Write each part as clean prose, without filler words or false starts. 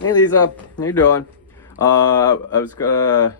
Hey Lisa, how you doing? I was gonna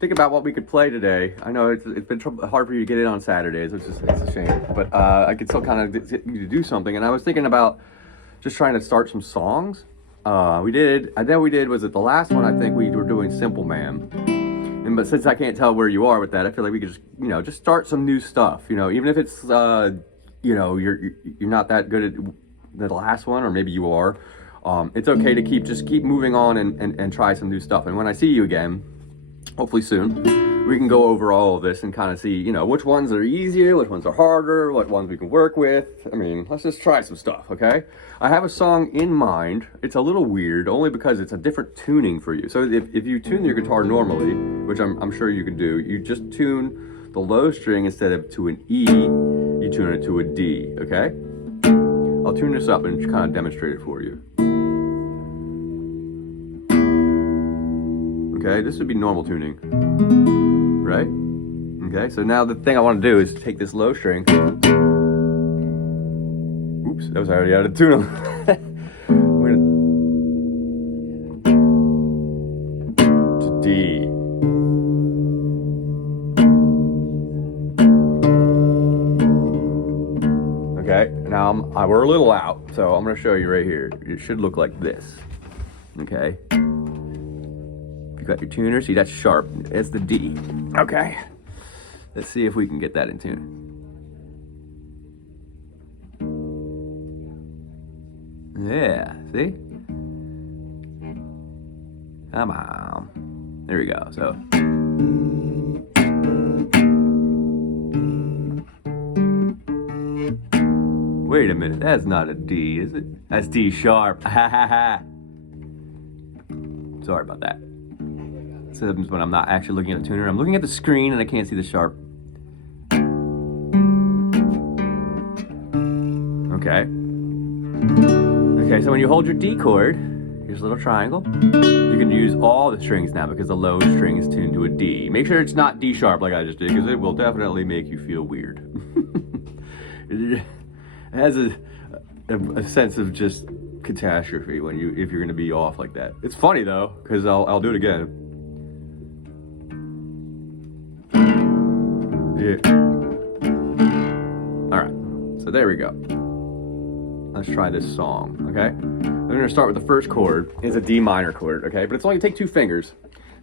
think about what we could play today. I know it's been hard for you to get in on Saturdays, which is it's a shame. But I could still kind of get you to do something. And I was thinking about just trying to start some songs. I know we did. Was it the last one? I think we were doing Simple Man. And but since I can't tell where you are with that, I feel like we could just start some new stuff. Even if it's you're not that good at the last one, or maybe you are. It's okay to keep moving on and try some new stuff. And when I see you again, hopefully soon, we can go over all of this and kind of see, which ones are easier, which ones are harder, what ones we can work with. I mean, let's just try some stuff, okay? I have a song in mind. It's a little weird, only because it's a different tuning for you. So if you tune your guitar normally, which I'm sure you can do, you just tune the low string instead of to an E, you tune it to a D, okay? I'll tune this up and kind of demonstrate it for you. Okay, this would be normal tuning, right? Okay, so now the thing I want to do is take this low string. Oops, that was already out of tune. To D. Okay, now we're a little out, so I'm going to show you right here. It should look like this. Okay. Got your tuner, see that's sharp, it's the D. Okay, let's see if we can get that in tune. Yeah, see? Come on. There we go. So wait a minute, that's not a D, is it? That's D sharp. Ha ha ha. Sorry about that. Happens when I'm not actually looking at the tuner. I'm looking at the screen and I can't see the sharp. Okay. Okay, so when you hold your D chord, here's a little triangle. You can use all the strings now because the low string is tuned to a D. Make sure it's not D sharp like I just did, because it will definitely make you feel weird. It has a sense of just catastrophe if you're gonna be off like that. It's funny though, because I'll do it again. Yeah. All right, so there we go. Let's try this song, okay? I'm gonna start with the first chord. It's a D minor chord, okay? But it's only take 2 fingers.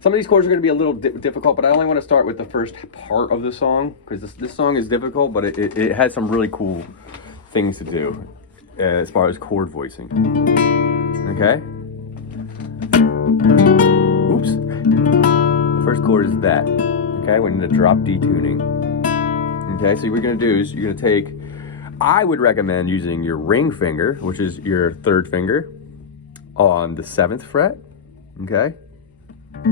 Some of these chords are gonna be a little difficult, but I only wanna start with the first part of the song, because this song is difficult, but it has some really cool things to do as far as chord voicing, okay? Oops. The first chord is that, okay? We're in the drop D tuning. Okay, so what you're gonna do is you're gonna take, I would recommend using your ring finger, which is your 3rd finger, on the 7th fret, okay? I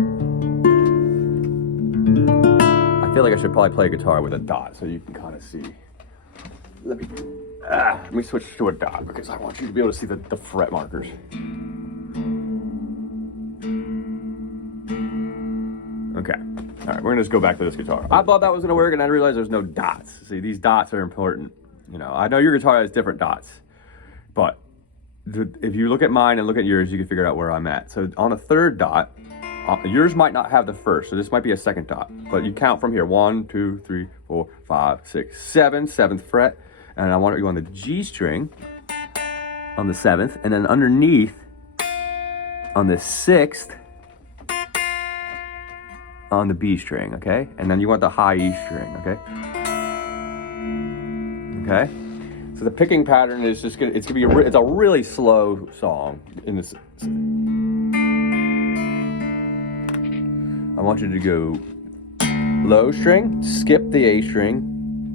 feel like I should probably play guitar with a dot so you can kind of see. Let me switch to a dot because I want you to be able to see the fret markers. Okay. All right, we're gonna just go back to this guitar. I thought that was gonna work, and I realized there's no dots. See, these dots are important. I know your guitar has different dots, but if you look at mine and look at yours, you can figure out where I'm at. So on a 3rd dot, yours might not have the 1st, so this might be a 2nd dot. But you count from here: 1, 2, 3, 4, 5, 6, 7, 7th fret, and I want you on the G string on the 7th, and then underneath on the 6th. On the B string, okay? And then you want the high E string, okay? Okay? So the picking pattern is just it's a really slow song in this. I want you to go low string, skip the A string,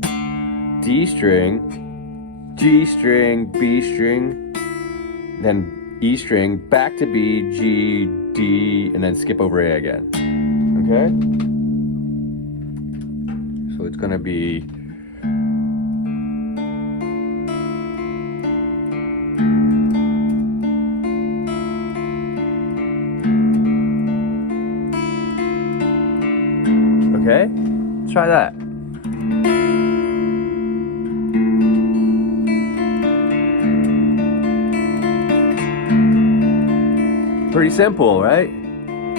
D string, G string, B string, then E string, back to B, G, D, and then skip over A again. Okay, so it's gonna be okay. Let's try that. Pretty simple, right? Another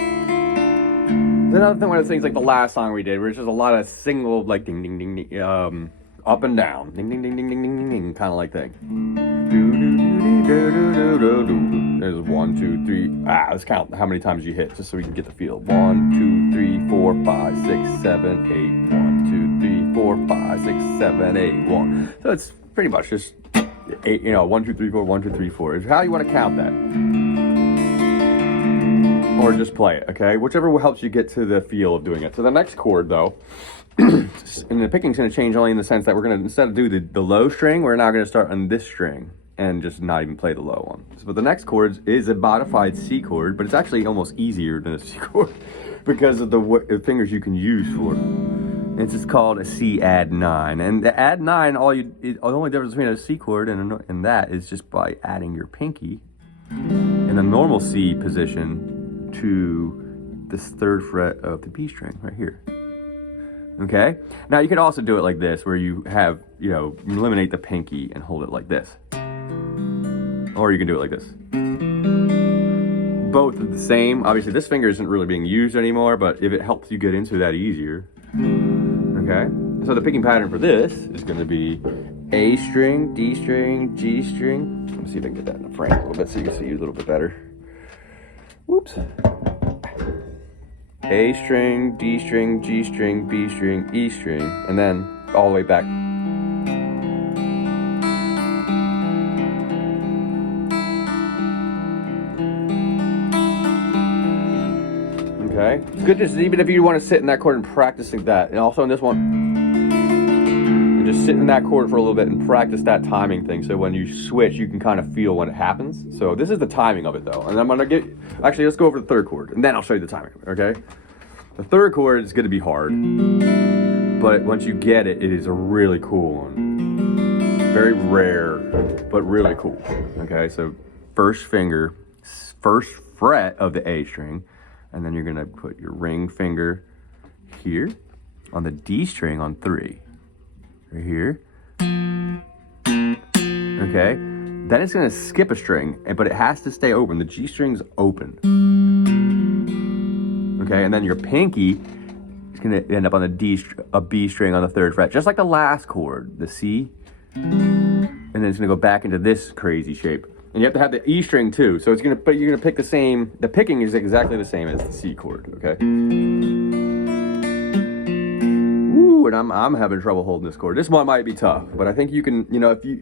thing, one of the things like the last song we did, where it's just a lot of single, like ding ding ding ding, up and down, ding ding ding ding ding ding ding, ding kind of like thing. There's 1, 2, 3. Let's count how many times you hit, just so we can get the feel. 1, 2, 3, 4, 5, 6, 7, 8. 1, 2, 3, 4, 5, 6, 7, 8. 1. So it's pretty much just 8. 1, 2, 3, 4. 1, 2, 3, 4. Is how you want to count that. Or just play it, okay? Whichever helps you get to the feel of doing it. So the next chord, though, and the picking's going to change only in the sense that we're going to, instead of do the low string, we're now going to start on this string and just not even play the low one. But the next chord is a modified C chord, but it's actually almost easier than a C chord because of the fingers you can use for it. It's just called a C add 9. And the add 9, the only difference between a C chord and that is just by adding your pinky in the normal C position to this 3rd fret of the B string right here. Okay? Now you could also do it like this, where you have, eliminate the pinky and hold it like this. Or you can do it like this. Both are the same. Obviously this finger isn't really being used anymore, but if it helps you get into that easier. Okay? So the picking pattern for this is going to be A string, D string, G string. Let me see if I can get that in the frame a little bit so you can see a little bit better. Whoops. A string, D string, G string, B string, E string, and then all the way back. Okay? It's good just even if you want to sit in that chord and practice like that. And also in this one, just sit in that chord for a little bit and practice that timing thing, so when you switch you can kind of feel when it happens. So this is the timing of it though, and I'm gonna actually let's go over the 3rd chord and then I'll show you the timing of it. Okay, the 3rd chord is going to be hard, but once you get it, it is a really cool one. Very rare, but really cool. Okay, so first finger, 1st fret of the A string, and then you're gonna put your ring finger here on the D string on 3. Right here. Okay. Then it's going to skip a string, but it has to stay open. The G string's open. Okay, and then your pinky is going to end up on a B string on the 3rd fret, just like the last chord, the C. And then it's going to go back into this crazy shape. And you have to have the E string too. So it's going to, but you're going to pick the same. The picking is exactly the same as the C chord. Okay. And I'm having trouble holding this chord. This one might be tough, but I think you can, if you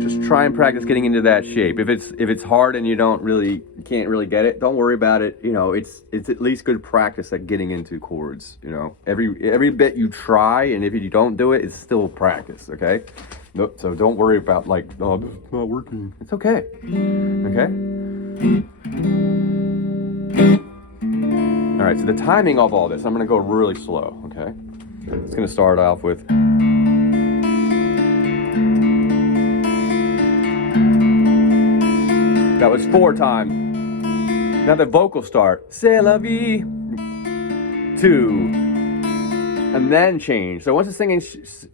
just try and practice getting into that shape. If it's hard and you can't really get it, don't worry about it. It's at least good practice at getting into chords. Every bit you try, and if you don't do it, it's still practice. Okay, so don't worry about this is not working. It's okay. Okay. All right, so the timing of all this, I'm going to go really slow, okay? It's going to start off with... That was 4 times. Now the vocals start, c'est la vie, 2, and then change. So once it's singing,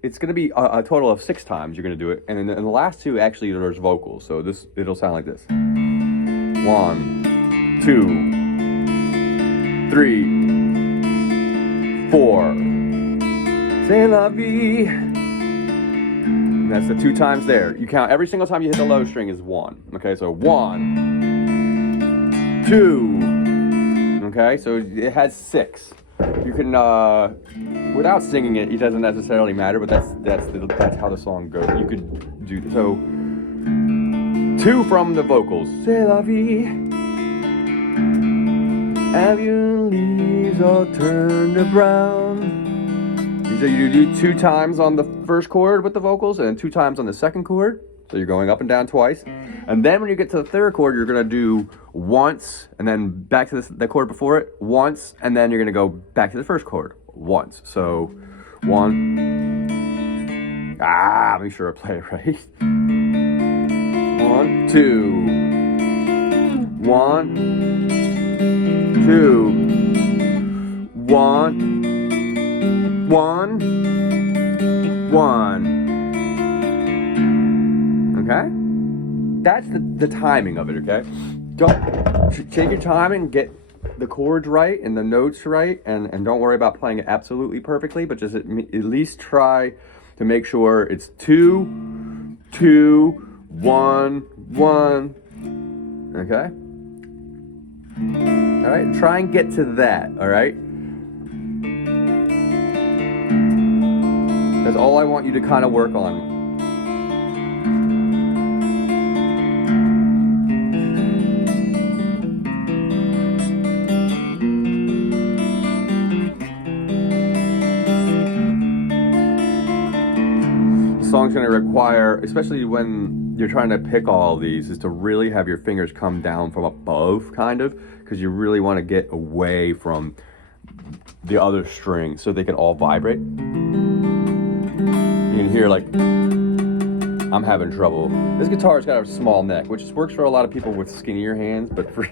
it's going to be a total of 6 times you're going to do it. And in the last 2, actually, there's vocals. So it'll sound like this. 1, 2... 3, 4, c'est la vie. And that's the 2 times there. You count every single time you hit the low string is 1. Okay, so 1, 2. Okay, so it has 6. You can, without singing it, it doesn't necessarily matter, but that's how the song goes. You could do so. 2 from the vocals. C'est la vie. Have your leaves all turned to brown? So you do 2 times on the 1st chord with the vocals, and then 2 times on the 2nd chord. So you're going up and down twice. And then when you get to the 3rd chord, you're going to do once, and then back to the chord before it, once, and then you're going to go back to the 1st chord once. So 1. Make sure I play it right. 1, 2. 1. 2, 1, 1, 1. Okay? That's the the timing of it, okay? Don't take your time and get the chords right and the notes right, and don't worry about playing it absolutely perfectly, but just at least try to make sure it's 2, 2, 1, 1. Okay? All right, try and get to that, all right? That's all I want you to kind of work on. The song's going to require, especially when you're trying to pick all of these, is to really have your fingers come down from above, kind of, because you really want to get away from the other strings so they can all vibrate. You can hear, like, I'm having trouble. This guitar's got a small neck, which works for a lot of people with skinnier hands, but for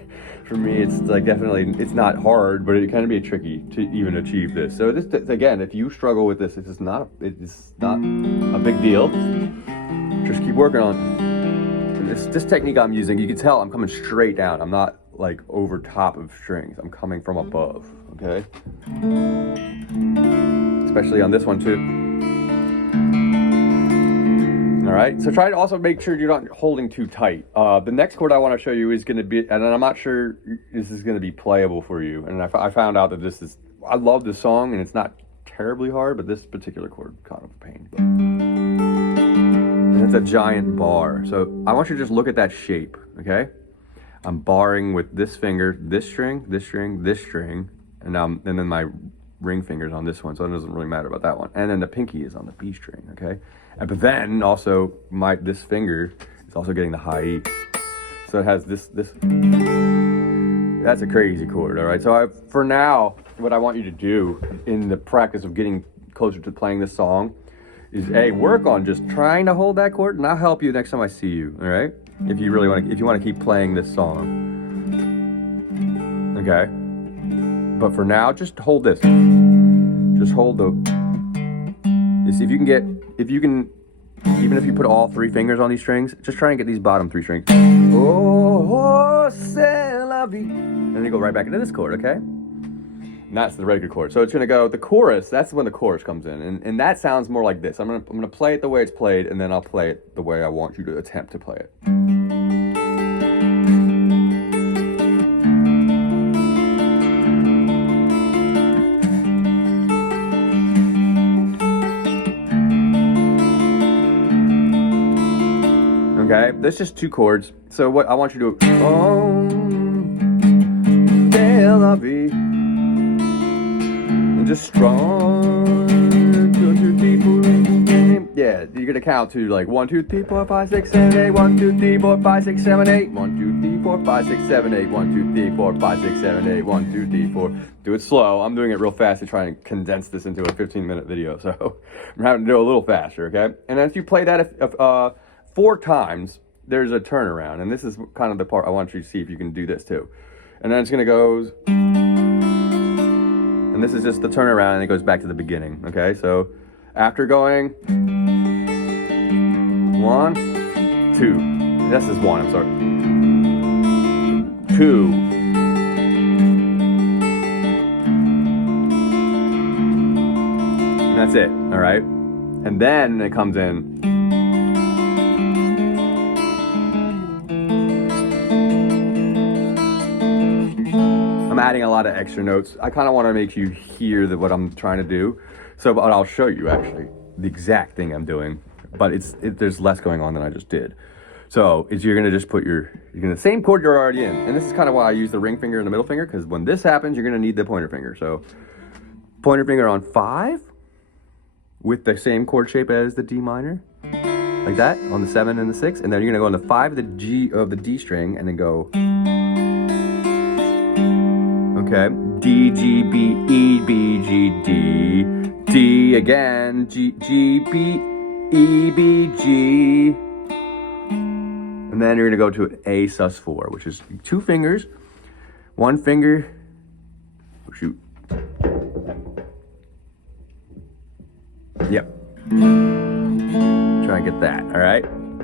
me, it's like definitely, it's not hard, but it can be tricky to even achieve this. So this, again, if you struggle with this, it's not a big deal. Just keep working on this technique I'm using. You can tell I'm coming straight down. I'm not like over top of strings. I'm coming from above, okay? Especially on this one too. All right, so try to also make sure you're not holding too tight. The next chord I want to show you is going to be, and I'm not sure this is going to be playable for you. And I found out that I love this song, and it's not terribly hard, but this particular chord kind of a pain. And it's a giant bar. So I want you to just look at that shape, okay? I'm barring with this finger, this string, this string, this string, and then my ring finger's on this one, so it doesn't really matter about that one. And then the pinky is on the B string, okay? But then also this finger is also getting the high E. So it has this. That's a crazy chord, all right? So for now, what I want you to do in the practice of getting closer to playing this song is work on just trying to hold that chord, and I'll help you next time I see you, all right? If you really want to keep playing this song, okay? But for now, just hold this. Just hold if you can, even if you put all 3 fingers on these strings, just try and get these bottom 3 strings. Oh, c'est la vie. And then you go right back into this chord, okay? And that's the regular chord. So it's gonna go, the chorus, that's when the chorus comes in. And that sounds more like this. I'm gonna play it the way it's played, and then I'll play it the way I want you to attempt to play it. Okay, that's just 2 chords. So what I want you to do, oh, c'est la vie, and just strong, 2, 3, 4, yeah, you're gonna count to like 1, 2, 3, 4, 5, 6, 7, 8, 1, 2, 3, 4, 5, 6, 7, 8, 1, 2, 3, 4, 5, 6, 7, 8, 1, 2, 3, 4, 5, 6, 7, 8, 1, 2, 3, 4. Do it slow. I'm doing it real fast to try and condense this into a 15-minute video, so I'm having to do it a little faster, okay? And as you play that 4 times, there's a turnaround, and this is kind of the part I want you to see if you can do this too. And then it's gonna go, and this is just the turnaround, and it goes back to the beginning, okay? So after going 1, 2, this is 1, I'm sorry. 2. And that's it, all right? And then it comes in. I'm adding a lot of extra notes. I kind of want to make you hear what I'm trying to do. So, but I'll show you actually the exact thing I'm doing, but there's less going on than I just did. So you're gonna just put the same chord you're already in. And this is kind of why I use the ring finger and the middle finger, because when this happens, you're gonna need the pointer finger. So pointer finger on 5 with the same chord shape as the D minor, like that, on the 7 and the 6. And then you're gonna go on the 5 of the G of the D string and then go, okay, D, G, B, E, B, G, D, D again, G, G, B, E, B, G. And then you're gonna go to A sus4, which is 2 fingers, 1 finger, oh shoot. Yep. Try and get that, all right?